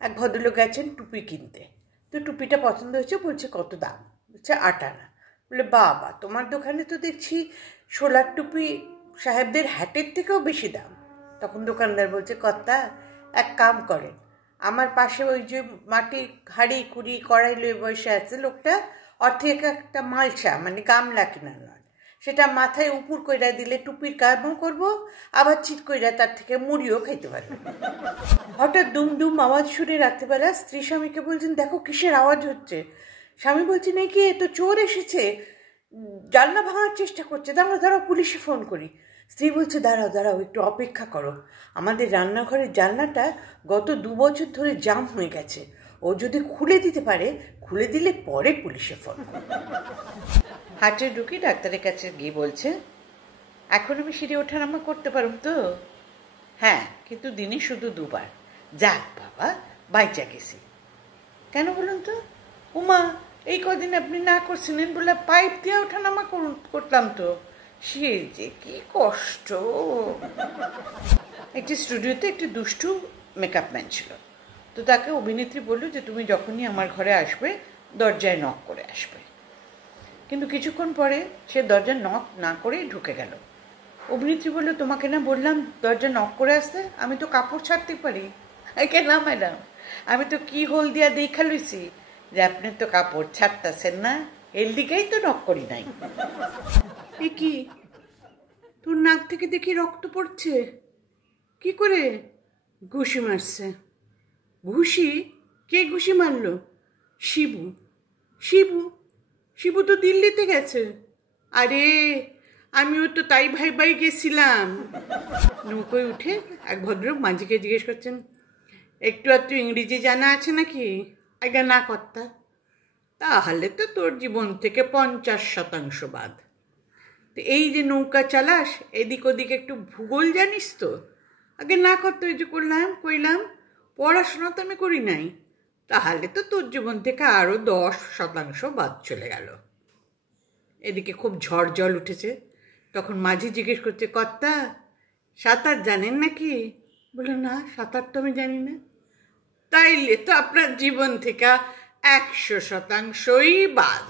এক ভদ্রলোক গেছেন টুপি কিনতে। তো টুপিটা পছন্দ হয়েছে, বলছে কত দাম? বলছে 8 আনা। বলে বাবা, তোমার দোকানে তো দেখছি সোলার টুপি সাহেবদের হ্যাটের থেকেও বেশি দাম। তখন দোকানদার বলছে, কর্তা এক কাম করেন, আমার পাশে ওই যে মাটির হাঁড়ি কুড়ি কড়াই লয়ে বসে আছে লোকটা, ওর থেকে একটা মালসা মানে গামলা কিনা নয়, সেটা মাথায় উপর কইরা দিলে টুপির কামও করবো, আবার চিৎ কইরা তার থেকে মুড়িও খাইতে পারবে। হঠাৎ দুম দুম আওয়াজ শুনে রাত্রিবেলা স্ত্রী স্বামীকে বলছেন, দেখো কিসের আওয়াজ হচ্ছে। স্বামী বলছে, নাকি এ তো চোর এসেছে, জানলা ভাঙার চেষ্টা করছে, দাঁড়াও দাঁড়াও পুলিশে ফোন করি। স্ত্রী বলছে, দাঁড়াও দাঁড়াও একটু অপেক্ষা করো, আমাদের রান্নাঘরের জানলাটা গত 2 বছর ধরে জাম হয়ে গেছে, ও যদি খুলে দিতে পারে, খুলে দিলে পরে পুলিশে ফোন করো। হাটে ঢুকি ডাক্তারের কাছে গিয়ে বলছে, এখন আমি সিঁড়ি ওঠানামা করতে পারব তো? হ্যাঁ, কিন্তু দিনে শুধু 2 বার। যাক বাবা, বাইচা গেছি। কেন বলুন তো? উমা, এই কদিন আপনি না করছিলেন বলে পাইপ দিয়ে ওঠানামা করতাম তো, সে যে কি কষ্ট। একটি স্টুডিওতে একটি দুষ্টু মেকআপ ম্যান ছিল। তো তাকে অভিনেত্রী বলল যে তুমি যখনই আমার ঘরে আসবে দরজায় নক করে আসবে। কিন্তু কিছুক্ষণ পরে সে দরজা নক না করেই ঢুকে গেল। অভিনেত্রী বলল, তোমাকে না বললাম দরজা নক করে আসতে, আমি তো কাপড় ছাড়তে পারি। না ম্যাডাম, আমি তো কি হোল দিয়া দেখা লইছি যে আপনি তো কাপড় ছাড়তেছেন না, এর দিকেই তো নক করি নাই। এ কি, তোর নাক থেকে দেখি রক্ত পড়ছে? কি করে? ঘুষি মারছে। ঘুষি? কে ঘুষি মারলো? শিবু। শিবু? শিবু তো দিল্লিতে গেছে। আরে আমিও তো তাই ভাই গেছিলাম। নৌকোয় উঠে এক ভদ্রলোক মাঝিকে জিজ্ঞেস করছেন, একটু আধটু ইংরেজি জানা আছে নাকি? আজ্ঞা না কর্তা। তাহলে তো তোর জীবন থেকে 50% বাদ। তো এই যে নৌকা চালাস, এদিক ওদিক একটু ভূগোল জানিস তো? আগে না কর্তা, ওই যে কইলাম পড়াশোনা তো আমি করি নাই। তাহলে তো তোর জীবন থেকে আরও 10% বাদ চলে গেল। এদিকে খুব ঝড় জল উঠেছে। তখন মাঝি জিজ্ঞেস করছে, কর্তা সাঁতার জানেন নাকি? বললো, না, সাঁতার তো আমি জানি না। তাইলে তো আপনার জীবন থেকে 100%ই বাদ।